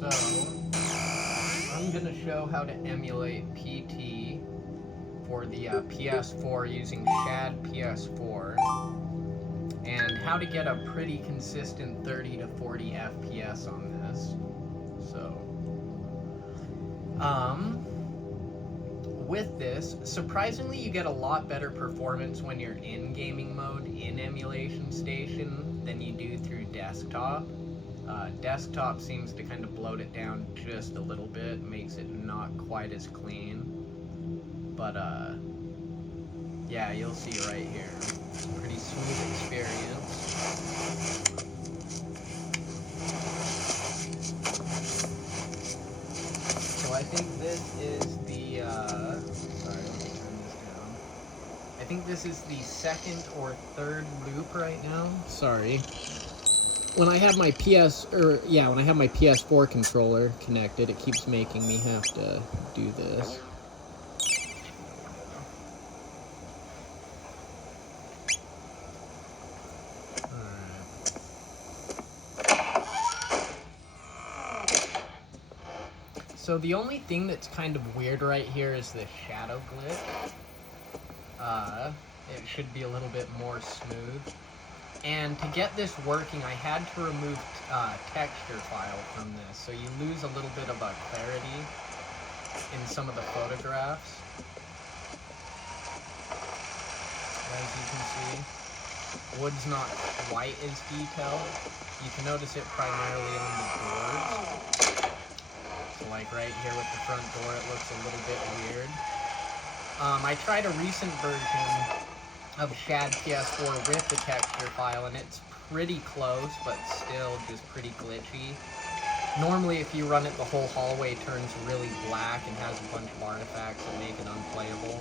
So, I'm going to show how to emulate PT for the PS4 using ShadPS4, and how to get a pretty consistent 30 to 40 FPS on this. So, with this, surprisingly you get a lot better performance when you're in gaming mode in Emulation Station than you do through desktop. Desktop seems to kind of bloat it down just a little bit, makes it not quite as clean. But yeah, you'll see right here. Pretty smooth experience. So I think this is the, sorry, let me turn this down. I think this is the second or third loop right now. Sorry. When I have my when I have my PS4 controller connected, it keeps making me have to do this. So the only thing that's kind of weird right here is the shadow glitch. It should be a little bit more smooth. And to get this working, I had to remove texture file from this, so you lose a little bit of clarity in some of the photographs. As you can see, wood's not quite as detailed. You can notice it primarily on the doors. So like right here with the front door, it looks a little bit weird. I tried a recent version of ShadPS4 with the texture file, and it's pretty close, but still just pretty glitchy. Normally, if you run it, the whole hallway turns really black and has a bunch of artifacts that make it unplayable.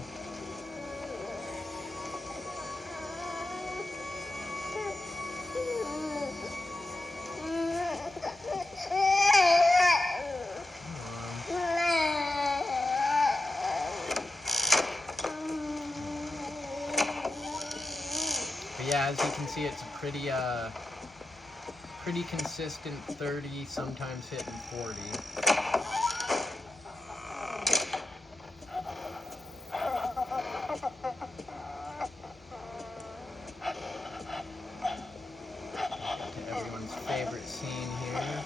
Yeah, as you can see, it's a pretty consistent 30, sometimes hitting 40. To everyone's favorite scene here.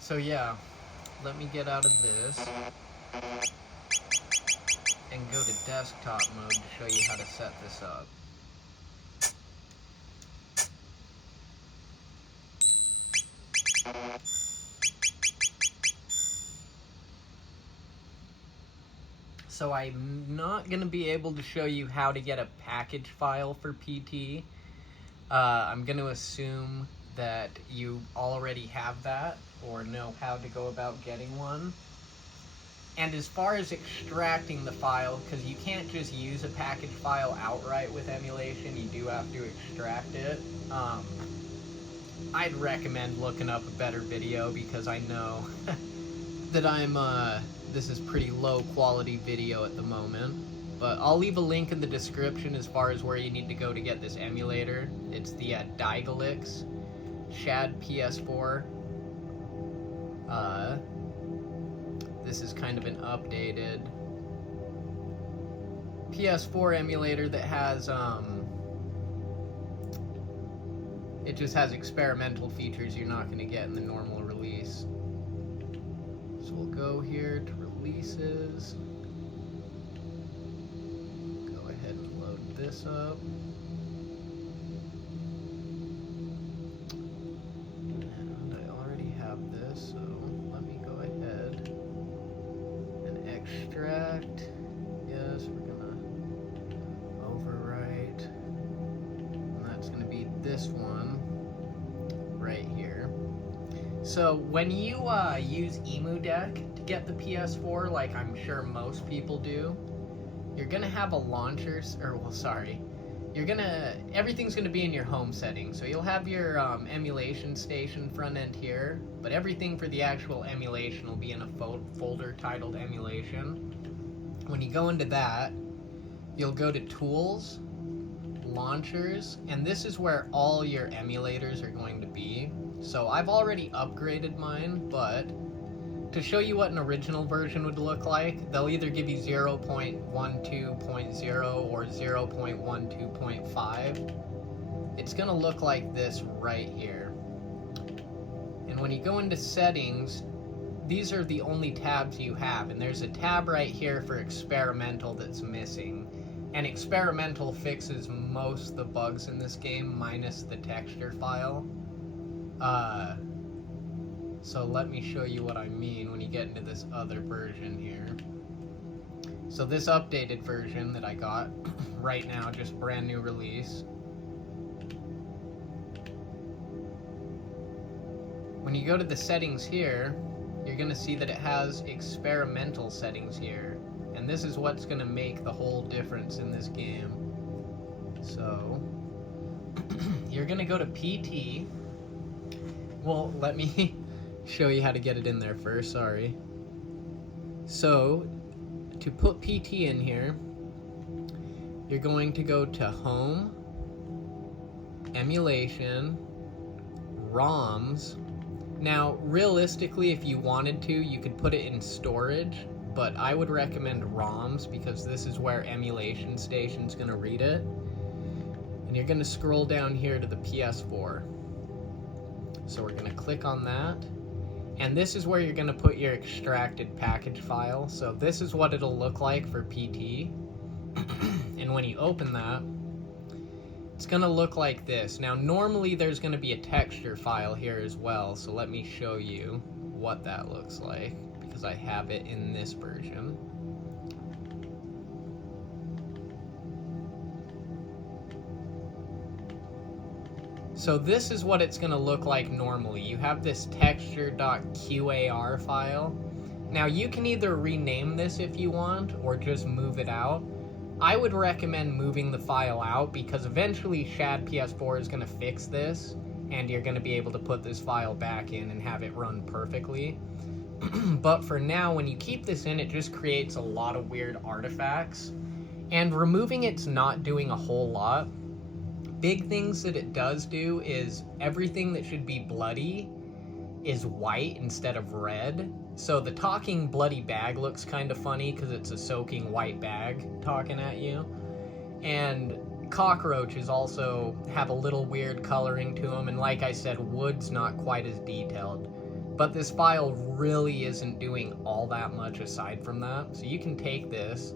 So yeah, let me get out of this and go to desktop mode to show you how to set this up. So I'm not going to be able to show you how to get a package file for PT. I'm going to assume that you already have that or know how to go about getting one. And as far as extracting the file, because you can't just use a package file outright with emulation, you do have to extract it. I'd recommend looking up a better video, because I know that this is pretty low quality video at the moment. But I'll leave a link in the description as far as where you need to go to get this emulator. It's the Dieglox ShadPS4. This is kind of an updated PS4 emulator that has, it just has experimental features you're not going to get in the normal release. So we'll go here to releases. Go ahead and load this up. And I already have this, so let me go ahead and extract. Yes, we're gonna overwrite. And that's gonna be this one right here. So when you use EmuDeck to get the PS4, like I'm sure most people do, you're gonna have a launcher, everything's gonna be in your home settings. So you'll have your emulation station front end here, but everything for the actual emulation will be in a folder titled emulation. When you go into that, you'll go to tools, launchers, and this is where all your emulators are going to be. So I've already upgraded mine, but to show you what an original version would look like, they'll either give you 0.12.0 or 0.12.5. It's gonna look like this right here. And when you go into settings, these are the only tabs you have, and there's a tab right here for experimental that's missing. And experimental fixes most of the bugs in this game, minus the texture file. So let me show you what I mean when you get into this other version here. So this updated version that I got right now, just brand new release. When you go to the settings here, you're gonna see that it has experimental settings here. And this is what's gonna make the whole difference in this game. So, you're gonna go to PT. Well, let me show you how to get it in there first, sorry. So, to put PT in here, you're going to go to Home, Emulation, ROMs. Now, realistically, if you wanted to, you could put it in storage, but I would recommend ROMs because this is where Emulation Station's gonna read it. And you're gonna scroll down here to the PS4. So we're gonna click on that. And this is where you're gonna put your extracted package file. So this is what it'll look like for PT. And when you open that, it's gonna look like this. Now normally there's gonna be a texture file here as well, so let me show you what that looks like, because I have it in this version. So this is what it's gonna look like normally. You have this texture.qar file. Now you can either rename this if you want, or just move it out. I would recommend moving the file out because eventually ShadPS4 is gonna fix this, and you're gonna be able to put this file back in and have it run perfectly. But for now, when you keep this in, it just creates a lot of weird artifacts. And removing it's not doing a whole lot. Big things that it does do is everything that should be bloody is white instead of red. So the talking bloody bag looks kind of funny because it's a soaking white bag talking at you. And cockroaches also have a little weird coloring to them, and like I said, wood's not quite as detailed. But this file really isn't doing all that much aside from that. So you can take this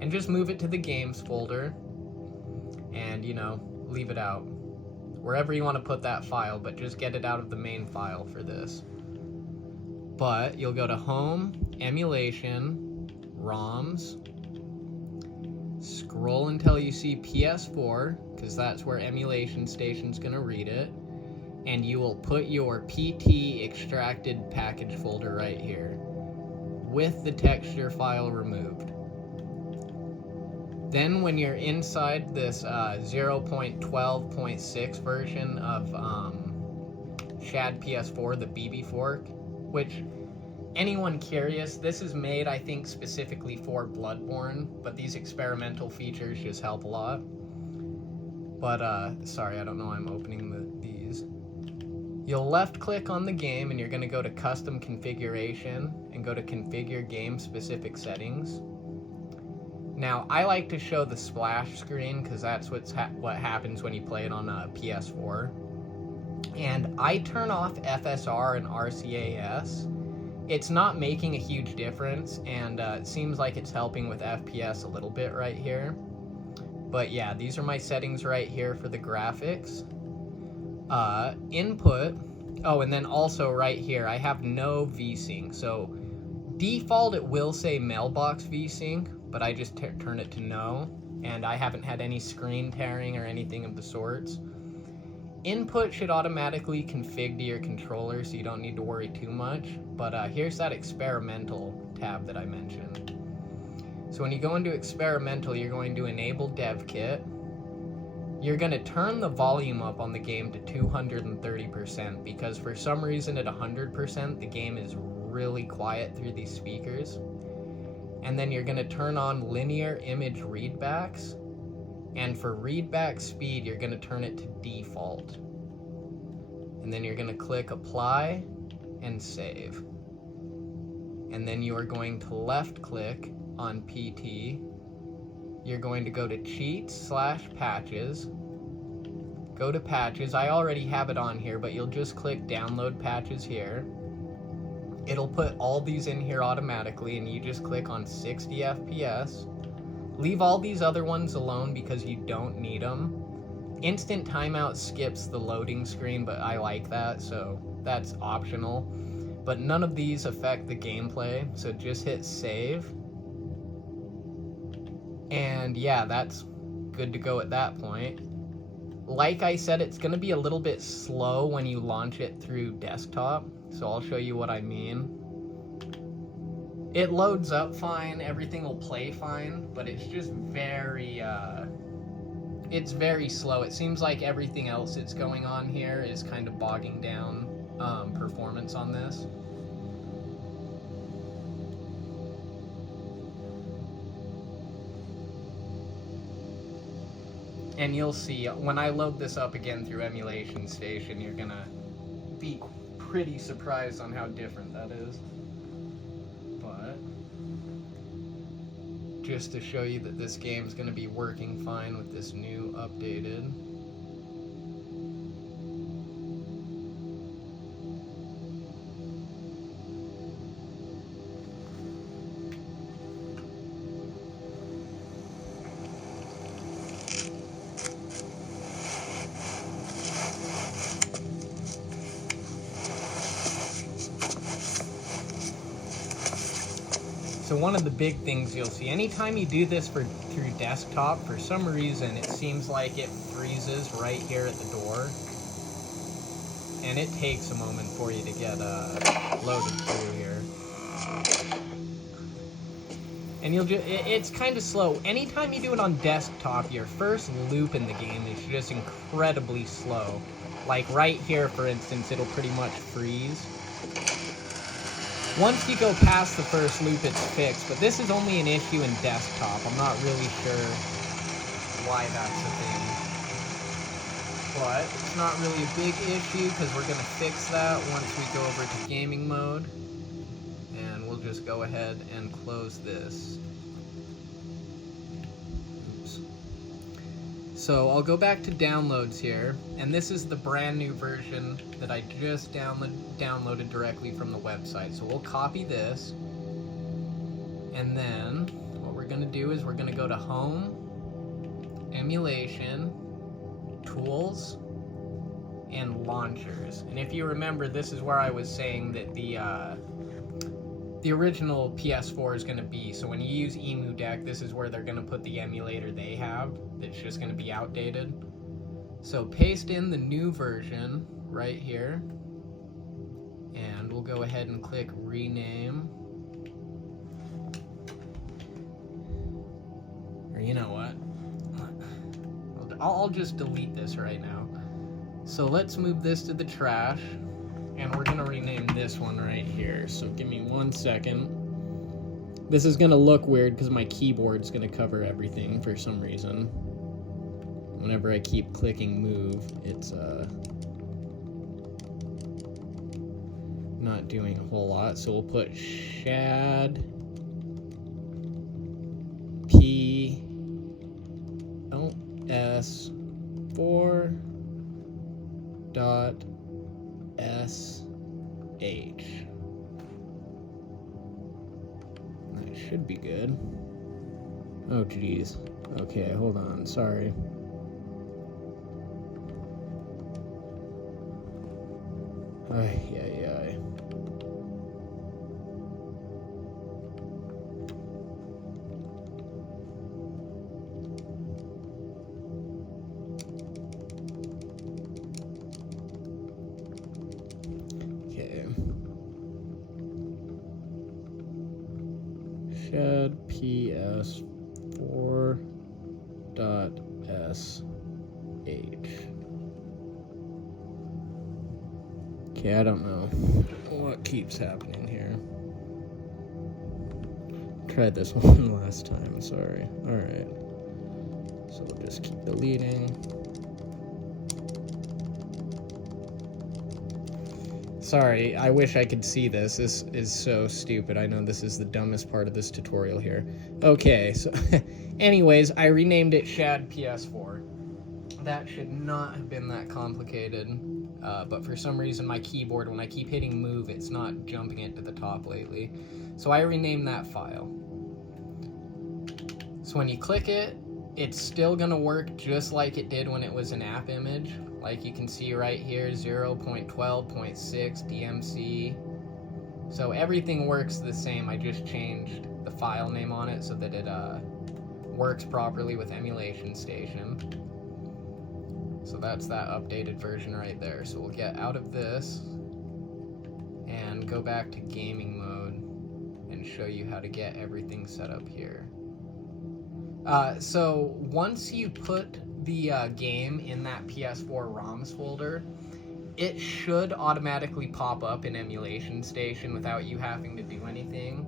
and just move it to the games folder and, you know, leave it out wherever you want to put that file, but just get it out of the main file for this. But you'll go to Home, Emulation, ROMs, scroll until you see PS4, because that's where Emulation Station's gonna read it, and you will put your PT extracted package folder right here with the texture file removed. Then when you're inside this 0.12.6 version of ShadPS4, the BBFork, which anyone curious, this is made, I think, specifically for Bloodborne, but these experimental features just help a lot. But, sorry, I don't know why I'm opening these. You'll left click on the game and you're gonna go to Custom Configuration and go to Configure Game Specific Settings. Now, I like to show the splash screen because that's what happens when you play it on a PS4. And I turn off FSR and RCAS. It's not making a huge difference, and it seems like it's helping with FPS a little bit right here. But yeah, these are my settings right here for the graphics. Input. Oh, and then also right here, I have no vsync. So default, it will say mailbox vsync, but I just turn it to no, and I haven't had any screen tearing or anything of the sorts. Input should automatically config to your controller, so you don't need to worry too much, but here's that experimental tab that I mentioned. So when you go into experimental, you're going to enable devkit. You're going to turn the volume up on the game to 230% because for some reason at 100% the game is really quiet through these speakers. And then you're going to turn on linear image readbacks. And for readback speed, you're going to turn it to default. And then you're going to click apply and save. And then you are going to left click on PT. You're going to go to cheats/patches. Go to patches. I already have it on here, but you'll just click download patches here. It'll put all these in here automatically, and you just click on 60 FPS. Leave all these other ones alone because you don't need them. Instant timeout skips the loading screen, but I like that, so that's optional. But none of these affect the gameplay, so just hit save. And yeah, that's good to go at that point. Like I said, it's going to be a little bit slow when you launch it through desktop, so I'll show you what I mean. It loads up fine, everything will play fine, but it's just it's very slow. It seems like everything else that's going on here is kind of bogging down performance on this. And you'll see, when I load this up again through Emulation Station, you're gonna be pretty surprised on how different that is. But just to show you that this game's gonna be working fine with this new updated. So one of the big things you'll see, anytime you do this through desktop, for some reason it seems like it freezes right here at the door. And it takes a moment for you to get loaded through here. And it's kind of slow. Anytime you do it on desktop, your first loop in the game is just incredibly slow. Like right here, for instance, it'll pretty much freeze. Once you go past the first loop, it's fixed, but this is only an issue in desktop. I'm not really sure why that's a thing. But it's not really a big issue because we're going to fix that once we go over to gaming mode. And we'll just go ahead and close this. Oops. So I'll go back to downloads here, and this is the brand new version that I just downloaded directly from the website. So we'll copy this, and then what we're going to do is we're going to go to Home, Emulation, Tools, and Launchers. And if you remember, this is where I was saying that the original PS4 is going to be. So when you use EmuDeck, this is where they're going to put the emulator they have that's just going to be outdated. So paste in the new version right here, and we'll go ahead and click rename. Or you know what? I'll just delete this right now. So let's move this to the trash. And we're gonna rename this one right here. So give me 1 second. This is gonna look weird because my keyboard's gonna cover everything for some reason. Whenever I keep clicking move, it's not doing a whole lot. So we'll put ShadPS4.sh. That should be good. Oh geez. Okay, hold on, sorry. Ay. ShadPS4.sh. Okay, I don't know what keeps happening here. Tried this one last time, sorry. Alright. So we'll just keep deleting. Sorry, I wish I could see this. This is so stupid. I know this is the dumbest part of this tutorial here. Okay, so anyways, I renamed it ShadPS4. That should not have been that complicated. But for some reason my keyboard, when I keep hitting move, it's not jumping it to the top lately. So I renamed that file. So when you click it, it's still gonna work just like it did when it was an app image. Like you can see right here, 0.12.6 DMC. So everything works the same. I just changed the file name on it so that it works properly with Emulation Station. So that's that updated version right there. So we'll get out of this and go back to gaming mode and show you how to get everything set up here. So once you put the game in that PS4 ROMs folder, it should automatically pop up in Emulation Station without you having to do anything.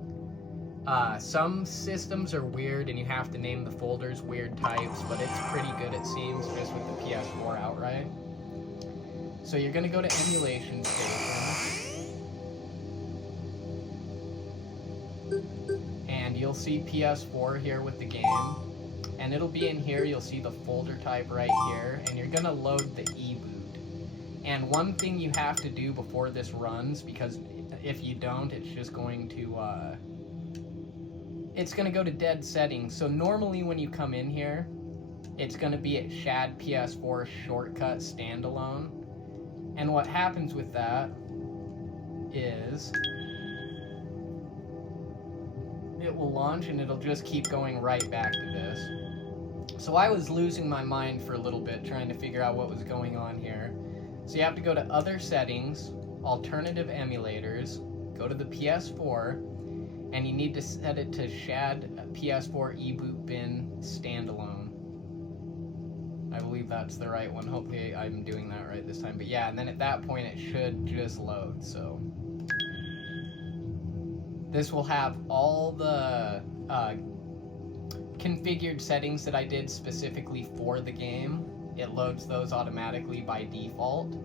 Some systems are weird and you have to name the folders weird types, but it's pretty good, it seems, just with the PS4 outright. So you're going to go to Emulation Station, and you'll see PS4 here with the game, and it'll be in here. You'll see the folder type right here, and you're going to load the eBoot. And one thing you have to do before this runs, because if you don't, it's just going to it's going to go to dead settings. So normally when you come in here, it's going to be at ShadPS4 shortcut standalone. And what happens with that is it will launch and it'll just keep going right back to this. So I was losing my mind for a little bit trying to figure out what was going on here. So you have to go to Other Settings, Alternative Emulators, go to the PS4, and you need to set it to ShadPS4 reboot.bin standalone. I believe that's the right one. Hopefully I'm doing that right this time. But yeah, and then at that point it should just load. So this will have all the configured settings that I did specifically for the game. It loads those automatically by default.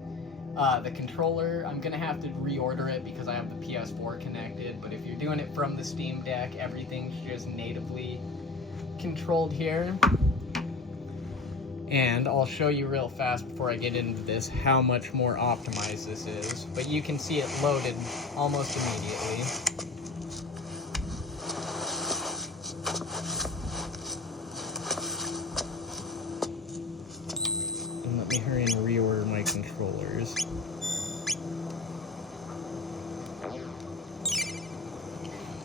The controller, I'm going to have to reorder it because I have the PS4 connected, but if you're doing it from the Steam Deck, everything's just natively controlled here. And I'll show you real fast before I get into this how much more optimized this is. But you can see it loaded almost immediately. And let me hurry and reorder my controllers.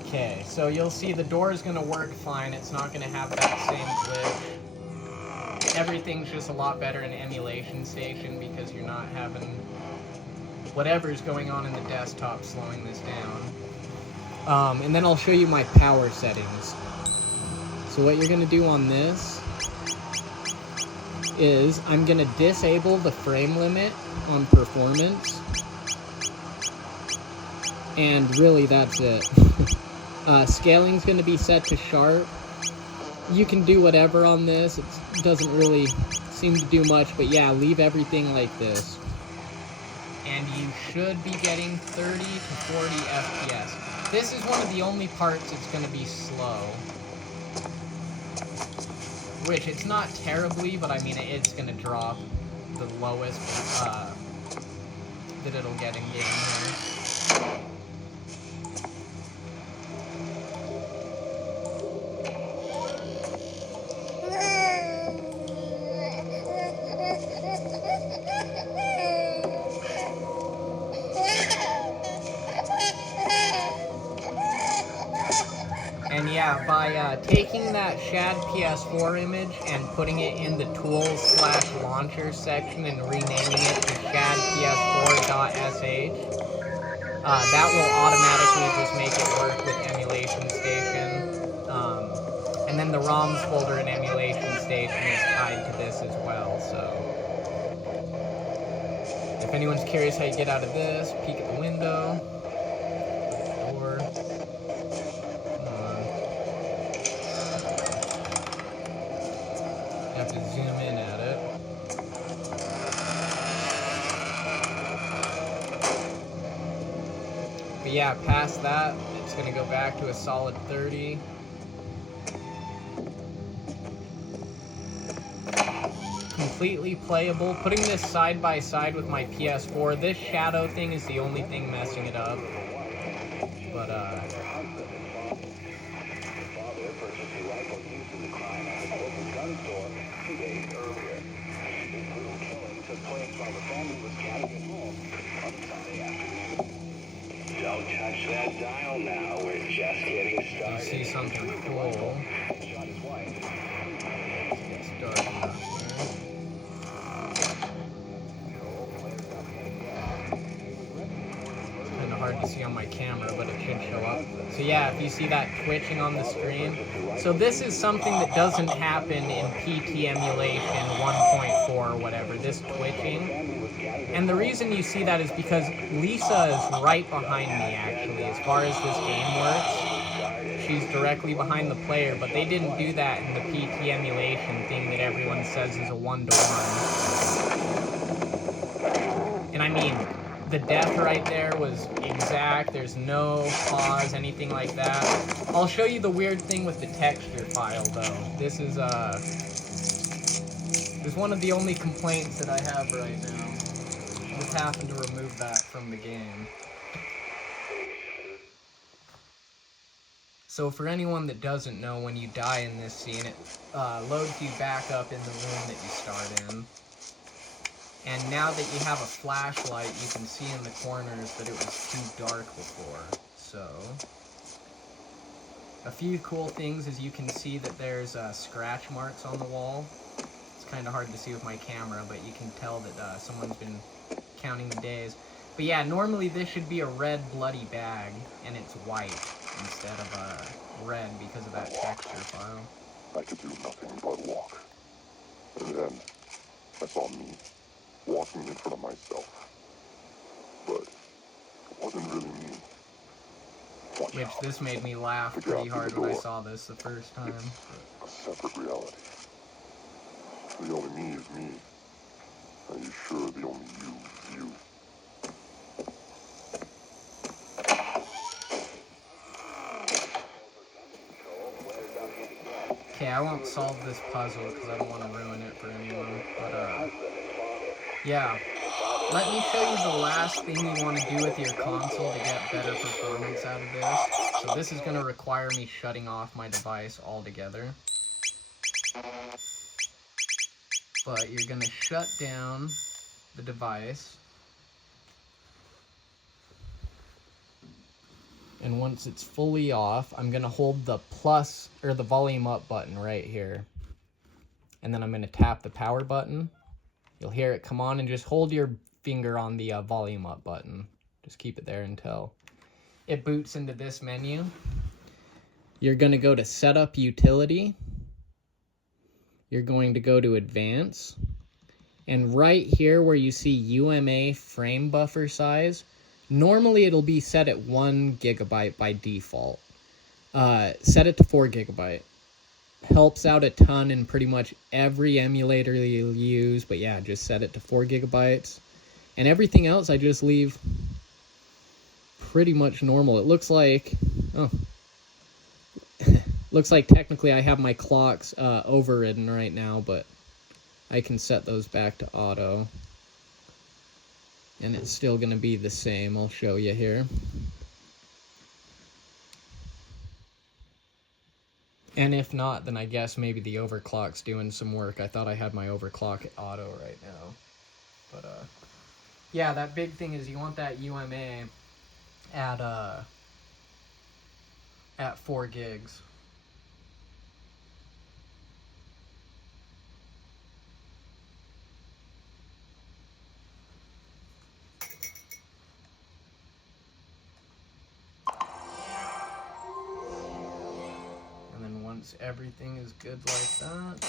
Okay, so you'll see the door is going to work fine. It's not going to have that same glitch. Everything's just a lot better in Emulation Station because you're not having whatever's going on in the desktop slowing this down. And then I'll show you my power settings. So what you're going to do on this is I'm going to disable the frame limit on performance. And really that's it. Scaling's going to be set to sharp. You can do whatever on this. It doesn't really seem to do much, but yeah, leave everything like this. And you should be getting 30 to 40 FPS. This is one of the only parts that's going to be slow. Which, it's not terribly, but I mean, it's going to drop the lowest that it'll get in game here. And yeah, by taking that ShadPS4 image and putting it in the tools/launcher section and renaming it to ShadPS4.sh, that will automatically just make it work with Emulation Station. And then the ROMs folder and emulation station is tied to this as well, so if anyone's curious how you get out of this, peek at the window, door, come on. You have to zoom in at it. But yeah, past that, it's going to go back to a solid 30. Completely playable. Putting this side by side with my PS4, this shadow thing is the only thing messing it up. But don't touch that dial now, we're just getting started. you see something cool. It's dark enough here. Kind of hard to see on my camera, but it should show up. So yeah, if you see that twitching on the screen, so this is something that doesn't happen in PT emulation 1.4 or whatever, this twitching. And the reason you see that is because Lisa is right behind me, actually, as far as this game works. She's directly behind the player, but they didn't do that in the PT emulation thing that everyone says is a 1-to-1. And I mean, the depth right there was exact. There's no pause, anything like that. I'll show you the weird thing with the texture file, though. This is one of the only complaints that I have right now. Just having to remove that from the game. So for anyone that doesn't know, when you die in this scene, it loads you back up in the room that you start in. And now that you have a flashlight, you can see in the corners that it was too dark before. So a few cool things is you can see that there's scratch marks on the wall. It's kind of hard to see with my camera, but you can tell that someone's been counting the days. But yeah, normally this should be a red bloody bag, and it's white instead of red because of that texture file. I could do nothing but walk. And then I saw me walking in front of myself. But it wasn't really me. Which this made me laugh pretty hard when I saw this the first time. A separate reality. The only me is me. Are you sure the only you is you? Okay, I won't solve this puzzle because I don't want to ruin it for anyone. But yeah. Let me show you the last thing you want to do with your console to get better performance out of this. So this is going to require me shutting off my device altogether. But you're going to shut down the device. And once it's fully off, I'm going to hold the plus, or the volume up button right here. And then I'm going to tap the power button. You'll hear it come on, and just hold your finger on the volume up button. Just keep it there until it boots into this menu. You're going to go to Setup Utility. You're going to go to Advance. And right here where you see UMA frame buffer size, normally it'll be set at 1 GB by default. Set it to 4 GB. Helps out a ton in pretty much every emulator you'll use, but yeah, just set it to 4 GB. And everything else I just leave pretty much normal. It looks like, looks like technically I have my clocks overridden right now, but I can set those back to auto. And it's still going to be the same. I'll show you here. And if not, then I guess maybe the overclock's doing some work. I thought I had my overclock auto right now. But, yeah, that big thing is you want that UMA at 4 gigs. once everything is good like that.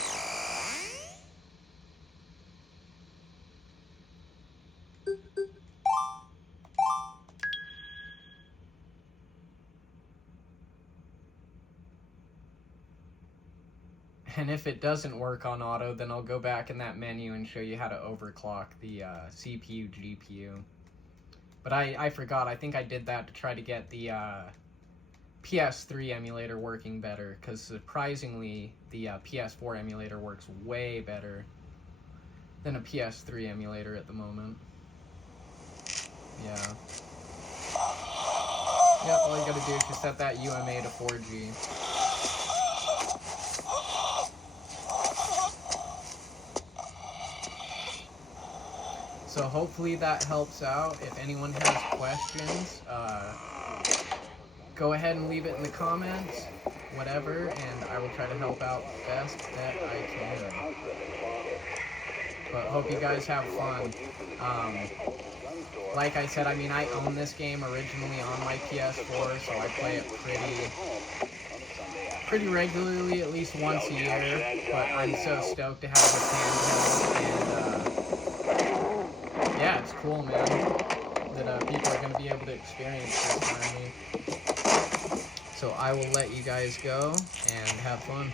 And if it doesn't work on auto, then I'll go back in that menu and show you how to overclock the CPU, GPU. But I forgot, I think I did that to try to get the PS3 emulator working better, because surprisingly, the PS4 emulator works way better than a PS3 emulator at the moment. Yeah. Yep, all you gotta do is just set that UMA to 4G. So hopefully that helps out. If anyone has questions, go ahead and leave it in the comments, whatever, and I will try to help out best that I can. But hope you guys have fun. Like I said, I mean, I own this game originally on my PS4, so I play it pretty regularly, at least once a year. But I'm so stoked to have this handheld, and yeah, it's cool, man, that people are going to be able to experience this finally. So I will let you guys go and have fun.